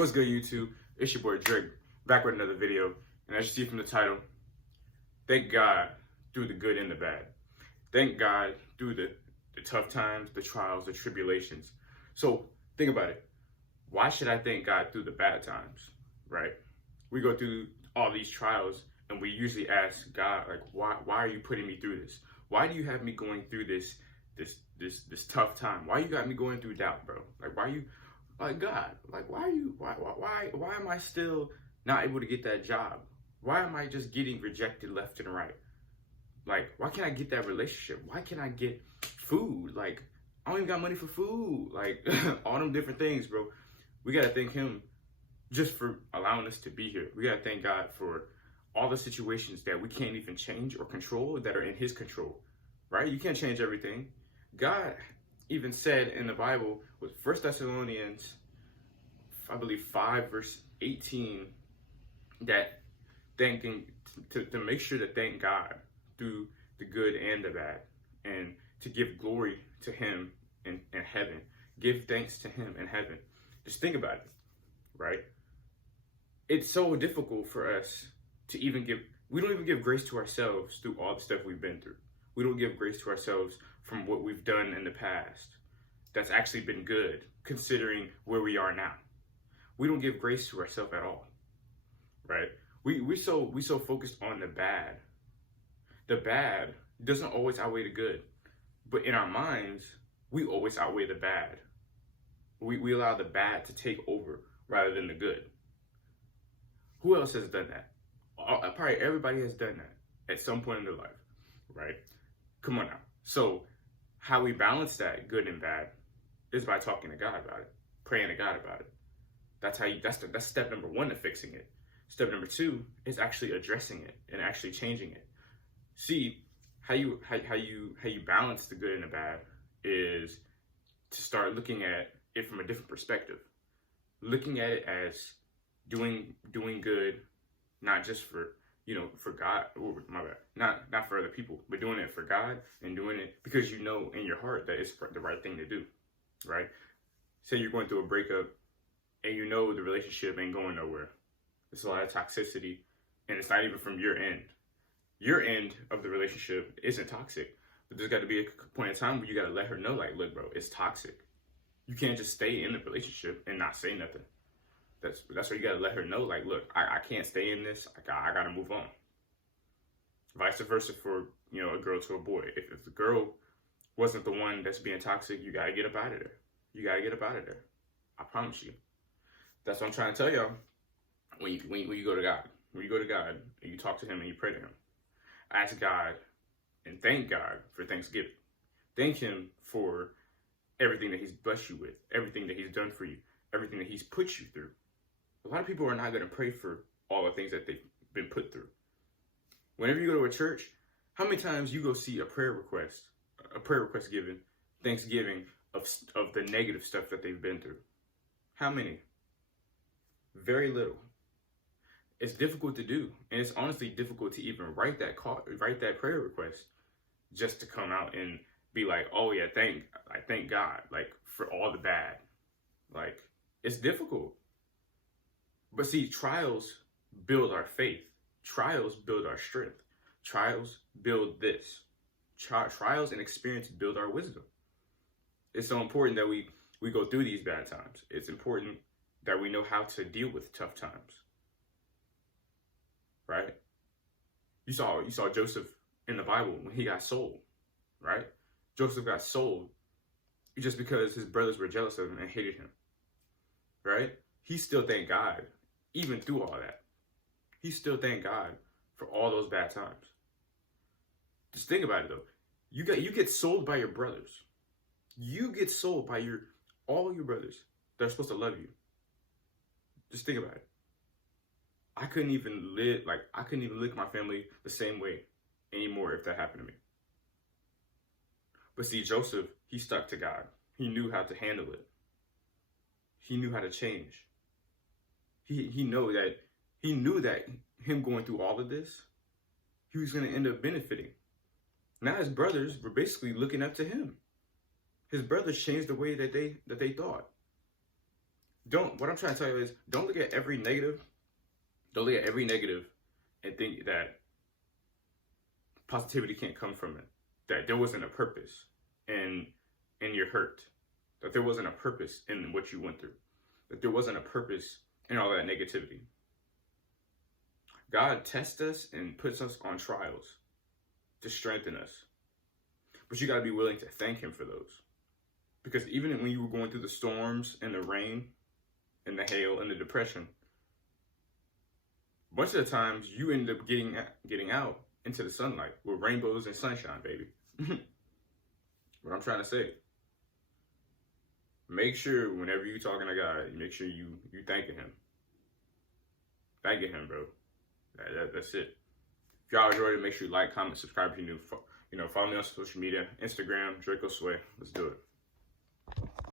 What's good, YouTube? It's your boy Drake, back with another video. And as you see from the title, thank God through the good and the bad. Thank God through the tough times, the trials, the tribulations. So think about it. Why should I thank God through the bad times, right? We go through all these trials and we usually ask God, like, why are you putting me through this? Why do you have me going through this tough time? Why you got me going through doubt, bro? Like, why you, like, God, like, why am I still not able to get that job? Why am I just getting rejected left and right? Like, why can't I get that relationship? Why can't I get food? Like, I don't even got money for food. Like, all them different things, bro. We got to thank him just for allowing us to be here. We got to thank God for all the situations that we can't even change or control that are in his control, right? You can't change everything. God even said in the Bible with 1 Thessalonians, I believe 5 verse 18, that thanking, to make sure to thank God through the good and the bad, and to give glory to him in heaven. Give thanks to him in heaven. Just think about it, right? It's so difficult for us to we don't even give grace to ourselves through all the stuff we've been through. We don't give grace to ourselves from what we've done in the past that's actually been good, considering where we are now. We don't give grace to ourselves at all, right? We so focused on the bad. The bad doesn't always outweigh the good, but in our minds, we always outweigh the bad. We allow the bad to take over rather than the good. Who else has done that? Probably everybody has done that at some point in their life, right? Come on now. So how we balance that good and bad is by talking to God about it, praying to God about it. That's step number one to fixing it. Step number two is actually addressing it and actually changing it. See, how you balance the good and the bad is to start looking at it from a different perspective. Looking at it as doing good, not just for God, or my bad, not for other people, but doing it for God and doing it because you know in your heart that it's the right thing to do, right? Say you're going through a breakup and you know the relationship ain't going nowhere. There's a lot of toxicity, and it's not even from your end. Your end of the relationship isn't toxic, but there's got to be a point in time where you got to let her know, like, look, bro, it's toxic. You can't just stay in the relationship and not say nothing. That's where you got to let her know, like, look, I can't stay in this. I got to move on. Vice versa for, a girl to a boy. If the girl wasn't the one that's being toxic, you got to get up out of there. You got to get up out of there. I promise you. That's what I'm trying to tell y'all. When you go to God, when you go to God and you talk to him and you pray to him, ask God and thank God for Thanksgiving. Thank him for everything that he's blessed you with, everything that he's done for you, everything that he's put you through. A lot of people are not going to pray for all the things that they've been put through. Whenever you go to a church, how many times you go see a prayer request given, Thanksgiving of the negative stuff that they've been through? How many? Very little. It's difficult to do, and it's honestly difficult to even write that prayer request just to come out and be like, oh yeah, thank God, like, for all the bad. Like, it's difficult. But see, trials build our faith. Trials build our strength. Trials build this. Trials and experience build our wisdom. It's so important that we go through these bad times. It's important that we know how to deal with tough times. Right? You saw Joseph in the Bible when he got sold, right? Joseph got sold just because his brothers were jealous of him and hated him, right? He still thanked God, even through all that. He still thanked God for all those bad times. Just think about it though. You get sold by your brothers. You get sold by all your brothers that are supposed to love you. Just think about it. I couldn't even look at my family the same way anymore if that happened to me. But see, Joseph, he stuck to God. He knew how to handle it. He knew how to change. He knew that him going through all of this, he was going to end up benefiting. Now his brothers were basically looking up to him. His brothers changed the way that they thought. What I'm trying to tell you is, don't look at every negative. Don't look at every negative and think that positivity can't come from it. That there wasn't a purpose in your hurt. That there wasn't a purpose in what you went through. That there wasn't a purpose in all that negativity. God tests us and puts us on trials to strengthen us. But you got to be willing to thank him for those. Because even when you were going through the storms and the rain and the hail and the depression, a bunch of the times you end up getting out into the sunlight with rainbows and sunshine, baby. What I'm trying to say, make sure whenever you're talking to God, make sure you thanking him. Thanking him, bro. That's it. If y'all enjoyed it, make sure you like, comment, subscribe if you're new. Follow me on social media, Instagram, Draco Sway. Let's do it.